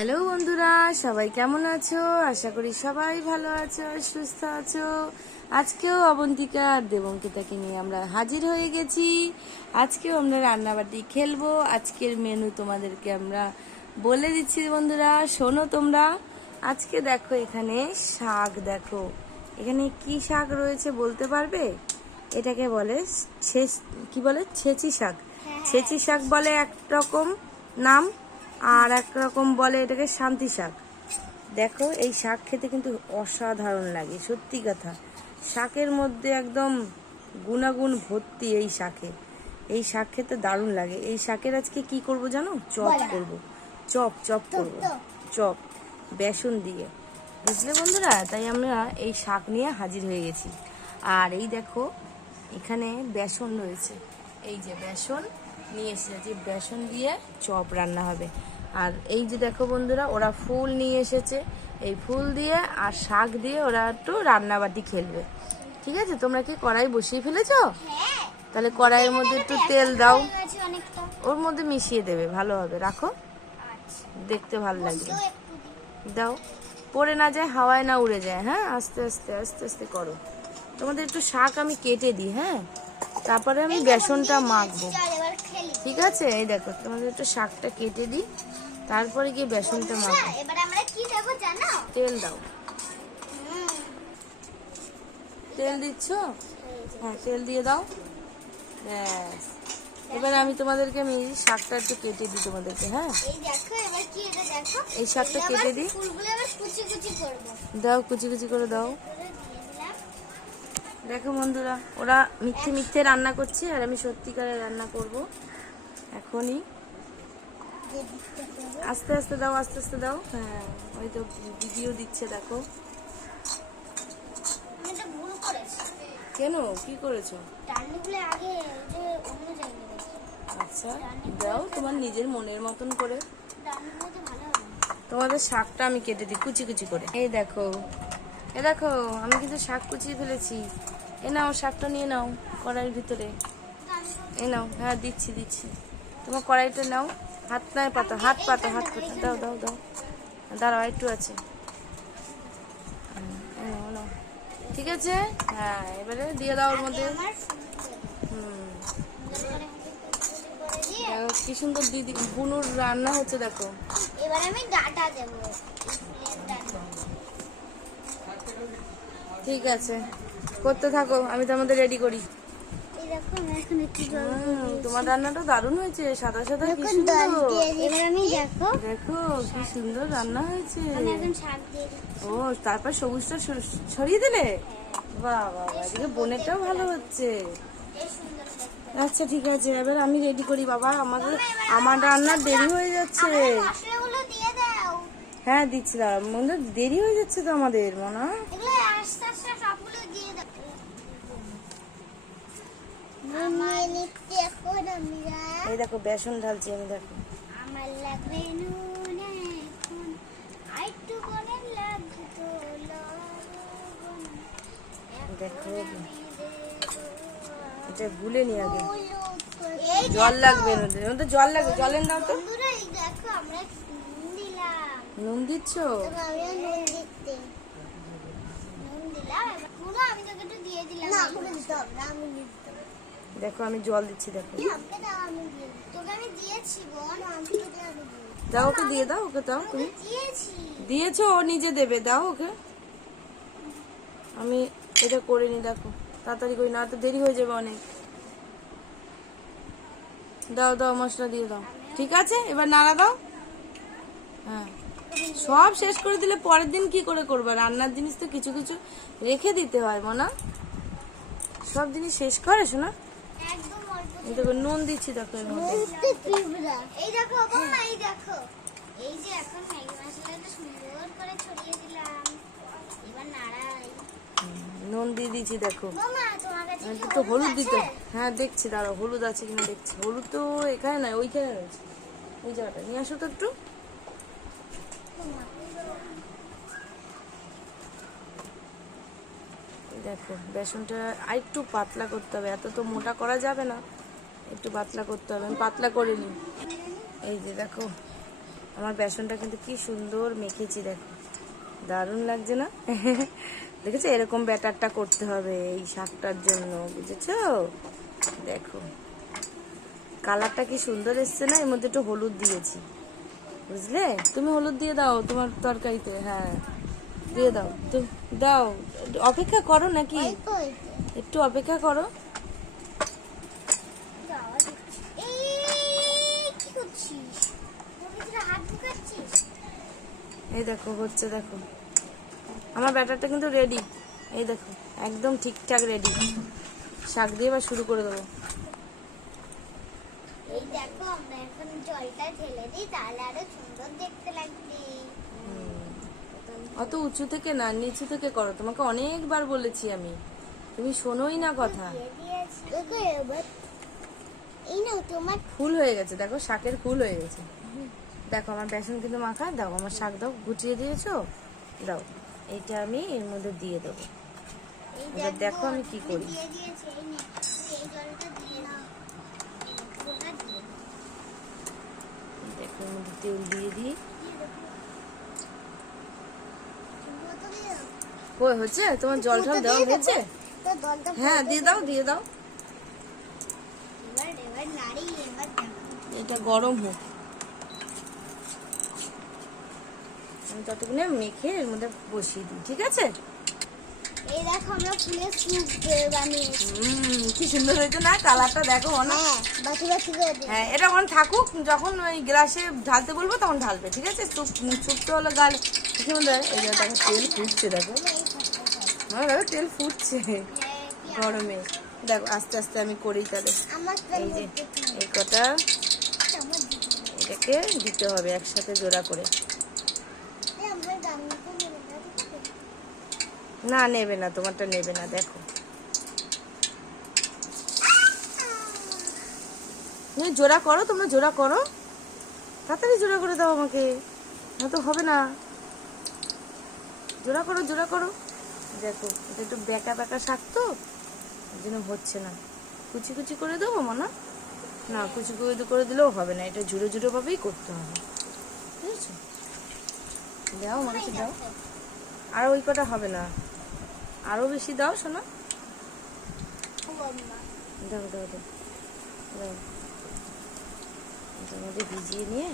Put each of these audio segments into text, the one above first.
Hello বন্ধুরা সবাই কেমন আছো? আশা করি সবাই ভালো আছো সুস্থ আছো। আজকেও অবন্তিকা আর দেবঙ্কিতাকে নিয়ে আমরা হাজির হয়ে গেছি। আজকেও আমরা রান্নাবাটি খেলব। আজকের মেনু তোমাদেরকে আমরা বলে দিচ্ছি বন্ধুরা শোনো তোমরা। আজকে দেখো এখানে শাক দেখো। এখানে কি শাক রয়েছে বলতে পারবে? এটাকে বলে কি বলে? ছেচি শাক। ছেচি শাক বলে এক রকম নাম। আর এক রকম বলে এটাকে শান্তি শাক। দেখো এই শাক খেতে কিন্তু অসাধারণ লাগে সত্যি কথা। শাকের মধ্যে একদম গুণাগুণ ভর্তি এই শাকে। এই শাক খেতে দারুণ লাগে। এই শাকের আজকে কি করব জানো? চপ করব। চপ চপ করব। চপ বেসন দিয়ে। বুঝলে বন্ধুরা? তাই আমরা এই শাক নিয়ে হাজির হয়ে গেছি। আর এই দেখো এখানে বেসন রয়েছে। এই যে বেসন নিয়ে এসেছে। বেসন দিয়ে চপ রান্না হবে। আর এই যে দেখো বন্ধুরা ওরা ফুল নিয়ে এসেছে। এই ফুল দিয়ে আর শাক দিয়ে ওরা একটু রান্নাবাটি খেলবে। ঠিক আছে? তোমরা কি কড়াই বসিয়ে ফেলেছো? তাহলে কড়াইয়ের মধ্যে একটু তেল দাও। ওর মধ্যে মিশিয়ে দেবে ভালো হবে। রাখো। আচ্ছা। দেখতে ভালো লাগবে। দাও। পড়ে না যায় হাওয়ায় না উড়ে যায়। হ্যাঁ? আস্তে আস্তে আস্তে আস্তে করো। তোমাদের একটু শাক আমি কেটে দিই হ্যাঁ? তারপরে আমি বেসনটা মাখবো। ঠিক আছে? এই দেখো তোমাদের একটু শাকটা কেটে দিই। তারপরে গিয়ে বেসনটা মাখবো। হ্যাঁ, এবার আমরা কি দেবো জানো? তেল দাও। তেল দিচ্ছ? হ্যাঁ তেল দিয়ে দাও। ব্যাস। এবার আমি তোমাদেরকে আমি শাকটা একটু কেটে দিই তোমাদেরকে হ্যাঁ? এই দেখো এবার কি এটা দেখো? এই শাকটা কেটে দিই। ফুলগুলো এবার কুচি কুচি করব। দাও কুচি কুচি করে দাও। দেখো বন্ধুরা ওরা মিথ্যে মিথ্যে রান্না করছে আর আমি সত্যিকারে রান্না করব। এখনই। আস্তে আস্তে দাও আস্তে আস্তে দাও। হ্যাঁ ওই তো ভিডিও দিচ্ছে দেখো। কেন? কি করেছ? আচ্ছা দাও তোমার নিজের মনের মতন করে। তোমাদের শাকটা আমি কেটে দিই কুচি কুচি করে। এই দেখো এ দেখো আমি কিন্তু শাক কুচিয়ে ফেলেছি। এ নাও শাকটা নিয়ে নাও কড়াইয়ের ভিতরে। এই নাও হ্যাঁ দিচ্ছি দিচ্ছি। তোমার কড়াইটা নাও। হাত নয় পাতো হাত পাতো হাত পাতো। দাও দাও দাও। দাঁড়াও একটু আছে। ঠিক আছে? হ্যাঁ এবারে দিয়ে দাও ওর মধ্যে। হুম। কি সুন্দর দিদি বুনুর রান্না হচ্ছে দেখো। এবার আমি ডাটা দেবো। ঠিক আছে। করতে থাকো আমি তো আমাদের রেডি করি। তোমার রান্নাটা দারুণ হয়েছে সাদা সাদা কি সুন্দর। এবার আমি দেখো দেখো কি সুন্দর রান্না হয়েছে। ও তারপর সবুজটা ছড়িয়ে দিলে? বাহ বাহ বাহ, এদিকে বোনেরটাও ভালো হচ্ছে। আচ্ছা ঠিক আছে এবার আমি রেডি করি বাবা। আমাদের আমার রান্নার দেরি হয়ে যাচ্ছে। হ্যাঁ দিচ্ছি দাঁড়া মনে দেরি হয়ে যাচ্ছে তো আমাদের মনে। হয়। এগুলো আস্তে আস্তে সবগুলো দিয়ে দাও আমার নিতে এখন আমরা এই দেখো বেসন ঢালছি আমি দেখো। আমার লাগবে নুন এখন। দেখো এটা নি আগে। জল লাগবে জল লাগবে। জলের দাও তো। নুন দিচ্ছ? আমি তোকে একটু দিয়ে দিলাম। না দিতে হবে আমি। দেখো আমি জল দিচ্ছি দেখো। দাও, ওকে। দিয়ে দাও ওকে দাও তুমি। দিয়েছ। ও নিজে দেবে দাও ওকে। আমি এটা করে নি দেখো। তাড়াতাড়ি করি না তো দেরি হয়ে যাবে অনেক। দাও দাও মশলা দিয়ে দাও। ঠিক আছে? এবার নাড়া দাও। হ্যাঁ। সব শেষ করে দিলে পরের দিন কি করে করবে? রান্নার জিনিস তো কিছু কিছু রেখে দিতে হয় মনা। সব জিনিস শেষ করে শোনা দেখো নুন দিচ্ছি দেখো এর মধ্যে। এই দেখো বাবা এই দেখো। এই যে এখন ম্যাগি মশলাটা সুন্দর করে ছড়িয়ে দিলাম। এবার নাড়াই। নুন দিয়ে দিচ্ছি দেখো। হলুদ দিতে হ্যাঁ দেখছি দাঁড়াও হলুদ আছে কিনা দেখছি। হলুদ তো এখানে নয় ওইখানে রয়েছে। ওই জায়গাটা নিয়ে আসো তো একটু। দেখো, বেসনটা আর একটু পাতলা করতে হবে, এত তো মোটা করা যাবে না। একটু পাতলা করতে হবে, আমি পাতলা করে নিই এই যে দেখো, আমার বেসনটা কিন্তু কি সুন্দর মেখেছি দেখো। দারুণ লাগছে না? দেখেছ? এরকম ব্যাটারটা করতে হবে এই শাকটার জন্য, বুঝেছ? দেখো, কালারটা কি সুন্দর এসছে না? এর মধ্যে একটু হলুদ দিয়েছি, বুঝলে? তুমি হলুদ দিয়ে দাও তোমার তরকারিতে হ্যাঁ। দিয়ে দাও। তো দাও। অপেক্ষা করো নাকি। একটু অপেক্ষা করো। এই, দেখো হচ্ছে দেখো। আমার ব্যাটারটা কিন্তু রেডি এই দেখো একদম ঠিকঠাক রেডি শাক দিয়ে এবার শুরু করে দেবো। এই দেখো আমরা এখন জলটা ঢেলে দিই তাহলে আরও সুন্দর দেখতে লাগবে। অত উঁচু থেকে না, নিচু থেকে করো। তোমাকে অনেকবার বলেছি আমি। তুমি শোনোই না কথা। ফুল হয়ে গেছে। দেখো, শাকের ফুল হয়ে গেছে। দেখো, আমার বেসন কিন্তু মাখা। দাও, আমার শাক দাও। গুটিয়ে দিয়েছ? দাও। এইটা আমি এর মধ্যে দিয়ে দেবো। এবার দেখো আমি কি করি। দেখো তেল দিয়ে দিই দিয়ে দাও। শুকনো তো দিয়ে দাও। কই হচ্ছে? তোমার জল ঠল দেওয়া হয়েছে? হ্যাঁ দিয়ে দাও দিয়ে দাও। এটা গরম হোক। আমি ততক্ষণে মেখে এর মধ্যে বসিয়ে দিই ঠিক আছে? এই দেখো আমরা ফুলের স্যুপ বানিয়েছি। হুম কি সুন্দর হয়েছে না? কালারটা দেখো অনেক। হ্যাঁ বাকি বাকি হ্যাঁ এটা ওখানে থাকুক যখন ওই গ্লাসে ঢালতে বলব তখন ঢালবে ঠিক আছে? স্যুপ স্যুপ তো হলো গাল কি সুন্দর এই দেখো তেল ফুটছে দেখো। হ্যাঁ দেখো তেল ফুটছে। গরমে। দেখো আস্তে আস্তে আমি করি তাহলে। আমার এই যে এই কটা এটাকে দিতে হবে একসাথে জোড়া করে। আমরা না, নেবে না তোমারটা নেবে না দেখো। তুমি জোড়া করো তোমরা জোড়া করো। তাড়াতাড়ি জোড়া করে দাও আমাকে। না তো হবে না। জোড়া করো জোড়া করো। দেখো, এটা একটু বেকা বেকা শাক তো, ওই জন্য হচ্ছে না। কুচি কুচি করে দেবো মনে? না, কুচি কুচি করে দিলেও হবে না, এটা ঝুড়ো ভাবেই করতে হবে। দাও আমার কাছে দাও। আর ওই কটা হবে না। আরও বেশি দাও শোনা। দাও দাও দাও। মধ্যে ভিজিয়ে নিয়ে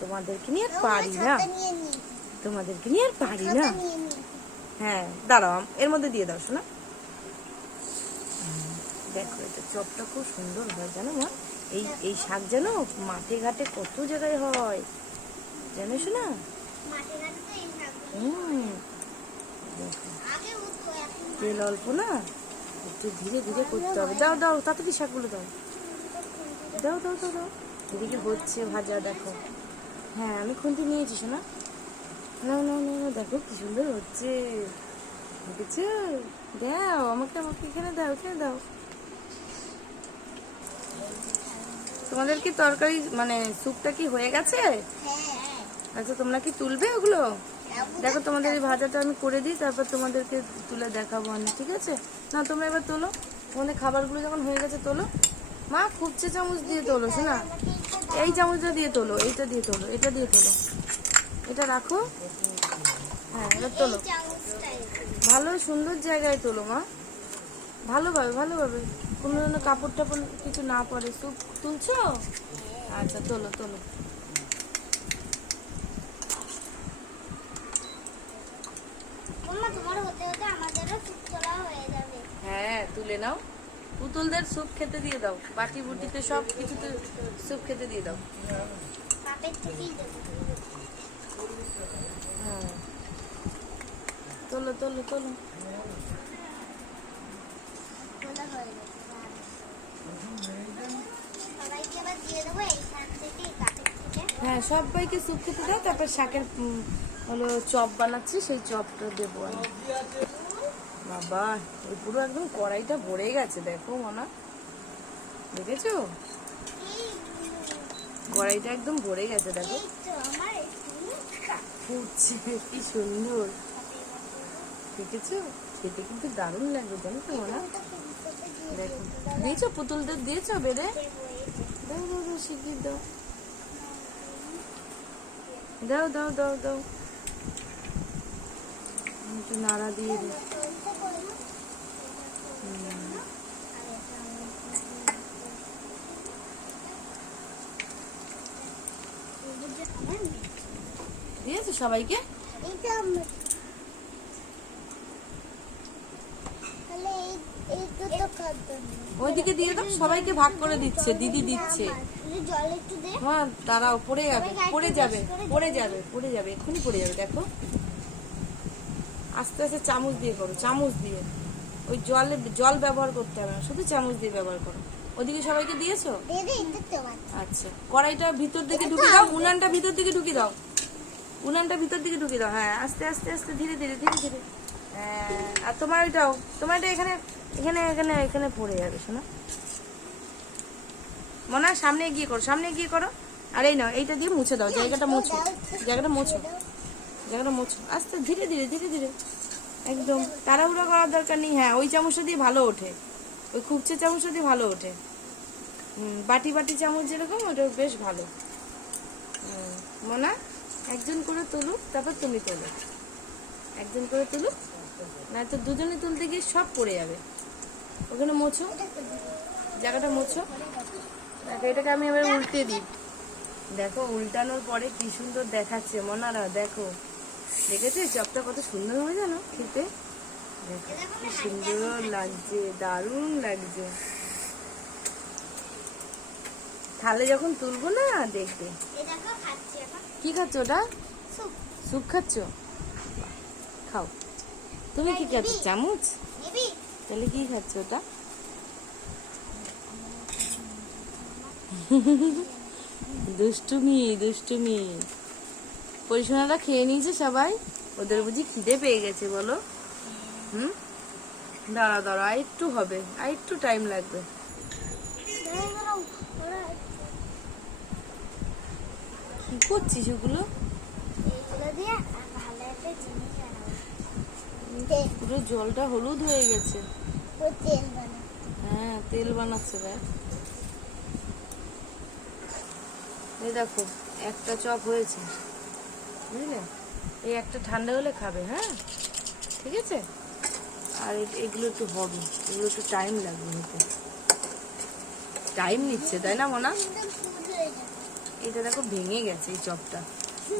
তোমাদেরকে নিয়ে আর পারি না। তোমাদেরকে নিয়ে আর পারি না। হ্যাঁ দাঁড়াও এর মধ্যে দিয়ে দাও শোনা। দেখো এটা চপটা খুব সুন্দর হয় জানো মা? এই এই শাক জানো মাঠে ঘাটে কত জায়গায় হয়। জানো শোনা। হুম তেল অল্প না? একটু ধীরে ধীরে করতে হবে। দাও দাও তাড়াতাড়ি শাকগুলো দাও। দাও দাও দাও দাও। এদিকে হচ্ছে ভাজা দেখো। হ্যাঁ আমি খুন্তি নিয়েছি শোনা। না না না না দেখো কি সুন্দর হচ্ছে। দেখেছ? দাও আমাকে আমাকে এখানে দাও এখানে দাও। তোমাদের কি তরকারি মানে স্যুপটা কি হয়ে গেছে? হ্যাঁ আচ্ছা তোমরা কি তুলবে ওগুলো? হ্যাঁ দেখো তোমাদের এই ভাজাটা আমি করে দিই তারপর তোমাদেরকে তুলে দেখাবো আমি ঠিক আছে? না তোমরা এবার তোলো। তোমাদের খাবারগুলো যখন হয়ে গেছে তোলো। মা খুবচে চামচ দিয়ে তোলো শোনা। এই চামচটা দিয়ে তোলো এইটা দিয়ে তোলো এটা দিয়ে তোলো। এটা রাখো। হ্যাঁ এবার তোলো। ভালো সুন্দর জায়গায় তোলো মা। ভালোভাবে ভালোভাবে। কোনো যেন কাপড় টাপড় কিছু না পরে। সুপ তুলছো? আচ্ছা তোলো তোলো। হয়ে হ্যাঁ তুলে নাও। পুতুলদের স্যুপ খেতে দিয়ে দাও। বাটি বুটিতে সব কিছুতে স্যুপ খেতে দিয়ে দাও বাপের থেকেই দেবো হ্যাঁ তোলো তোলো তোলো। হয়ে সবাইকে খেতে দাও, তারপর শাকের হলো চপ বানাচ্ছি, সেই চপটা দেবো বাবা, এই পুরো একদম কড়াইটা ভরে গেছে, দেখো মনা। দেখেছ? কড়াইটা একদম ভরে গেছে, দেখো এই তো আমার একটু ফুটছে কি সুন্দর দেখেছ খেতে কিন্তু দারুণ লাগবে জানো তো মনা দেখো দিয়েছ পুতুলদের দিয়েছ বেড়ে দাও দাও দাও শিগগির দাও দাও দাও দাও দাও একটু নাড়া দিয়ে দিই দিয়েছ সবাইকে এইটা আমার। তাহলে এই- এইটা তো খাদ্য না। ওইদিকে দিয়ে দাও সবাইকে ভাগ করে দিচ্ছে দিদি দিচ্ছে। হ্যাঁ দাঁড়াও পড়ে যাবে সবাইকে পড়ে যাবে পড়ে যাবে পড়ে যাবে এক্ষুনি পড়ে যাবে দেখো। আস্তে আস্তে চামচ দিয়ে করো চামচ দিয়ে। ওই জলে জল ব্যবহার করতে হবে না শুধু চামচ দিয়ে ব্যবহার করো। ওদিকে সবাইকে দিয়েছ। আচ্ছা কড়াইটা ভিতর দিকে ঢুকে দাও উনানটা ভিতর দিকে ঢুকে দাও। উনানটা ভিতর দিকে ঢুকে দাও। হ্যাঁ আস্তে আস্তে আস্তে ধীরে ধীরে ধীরে ধীরে। হ্যাঁ, আর তোমার ওইটাও তোমার এটা এখানে এখানে এখানে এখানে পড়ে যাবে শোনা। মনে সামনে গিয়ে করো সামনে গিয়ে করো। আর এই নাও এইটা দিয়ে মুছে দাও জায়গাটা মুছো জায়গাটা মুছো জায়গাটা মুছো। আস্তে ধীরে ধীরে ধীরে ধীরে। একদম তাড়াহুড়া করার দরকার নেই। হ্যাঁ ওই চামচটা দিয়ে ভালো ওঠে। ওই খুবচে চামচটা দিয়ে ভালো ওঠে। বাটি বাটি চামচ যেরকম ওটা বেশ ভালো। মোনা? একজন করে তুলুক, তারপর তুমি তোলো। একজন করে তুলুক না তো দুজনে তুলতে গিয়ে সব পড়ে যাবে। ওখানে মোছো। জায়গাটা মোছো। দেখো, এটাকে আমি এবার উল্টে দিই। দেখো, উল্টানোর পরে কি সুন্দর দেখাচ্ছে। মনারা, দেখো। দেখেছে? চপটা কত সুন্দর হয় জানো খেতে? দেখো, কি সুন্দর লাগছে। দারুণ লাগছে। থালে যখন তুলবো না দেখবে এই দেখো খাচ্ছি এখন কি খাচ্ছ ওটা? স্যুপ। খাচ্ছ? খাও। তুমি কি খাচ্ছ? চামচ? তাহলে কি খাচ্ছ ওটা? দুষ্টুমি দুষ্টুমি। পরিশোনাটা খেয়ে নিয়েছে সবাই। ওদের বুঝি খিদে পেয়ে গেছে বলো। হুম? দাঁড়া দাঁড়া আর একটু হবে। আর একটু টাইম লাগবে দাঁড়াও, দাঁড়াও, ওরা কি করছিস ওগুলো? পুরো জলটা হলুদ হয়ে গেছে। হ্যাঁ তেল বানাচ্ছে দেখ। এই দেখো একটা চপ হয়েছে। বুঝলে? এই একটা ঠান্ডা হলে খাবে হ্যাঁ? ঠিক আছে? আর এগুলো একটু হবে এগুলো একটু টাইম লাগবে হতে টাইম নিচ্ছে তাই না মোনা? এটা দেখো ভেঙে গেছে এই চপটা।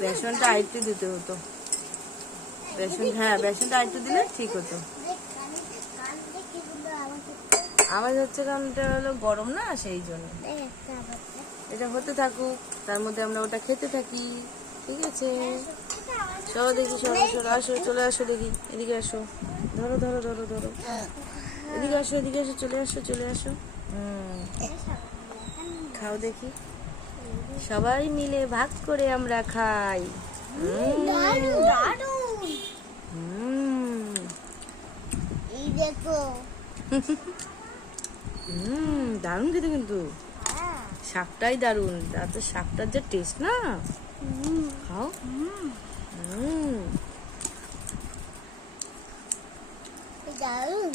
বেসনটা আরেকটু দিতে হতো। বেসন হ্যাঁ বেসনটা আরেকটু দিলে ঠিক হতো। আওয়াজ হচ্ছে কারণ এটা হলো গরম না, সেই জন্য। এটা হতে থাকুক, তার মধ্যে আমরা ওটা খেতে থাকি, ঠিক আছে? চলো দেখি সরো সরো আসো, চলে আসো দেখি, এদিকে আসো। ধরো ধরো ধরো ধরো। এদিকে আসো এদিকে আসো, চলে আসো চলে আসো। খাও দেখি। সবাই মিলে ভাগ করে আমরা খাই। হুম, দারুণ খেতে কিন্তু। হ্যাঁ। শাকটাই দারুণ। তো শাকটার যে টেস্ট না? খাও। দারুণ।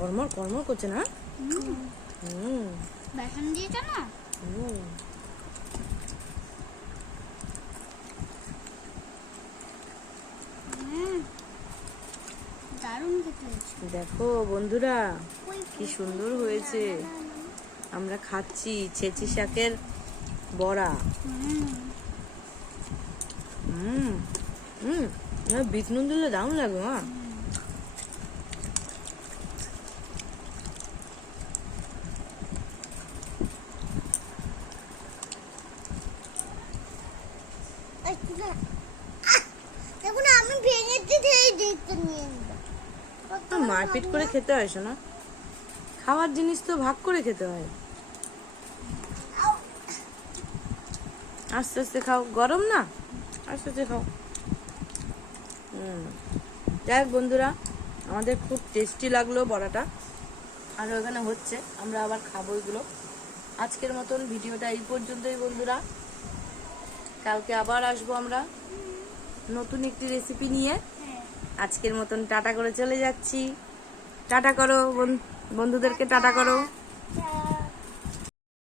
কর্মর কর্মর করছে না? হুম। হুম। বেসন দিয়েছে না? হুম। হুম দারুণ খেতে হয়েছে। দেখো বন্ধুরা কি সুন্দর হয়েছে। আমরা খাচ্ছি ছেচি শাকের বড়া। হুম। হুম হুম। বিট নুন দিলে দারুণ লাগবে মা আচ্ছা। আহ! দেখুন আমি ভেঙে দিয়ে দেখতে নিয়ে নেব আর মারপিট করে খেতে হয় শোনা খাওয়ার জিনিস তো ভাগ করে খেতে হয়। আস্তে আস্তে খাও। গরম না? আস্তে আস্তে খাও। যাই হোক বন্ধুরা আমাদের খুব টেস্টি লাগল বড়াটা। আর ওখানে হচ্ছে আমরা আবার খাব এগুলো। আজকের মতন ভিডিওটা এই পর্যন্তই বন্ধুরা। কালকে আবার আসব আমরা নতুন একটি রেসিপি নিয়ে। আজকের মতন টাটা করে চলে যাচ্ছি। টাটা করো বন- বন্ধুদেরকে টাটা করো।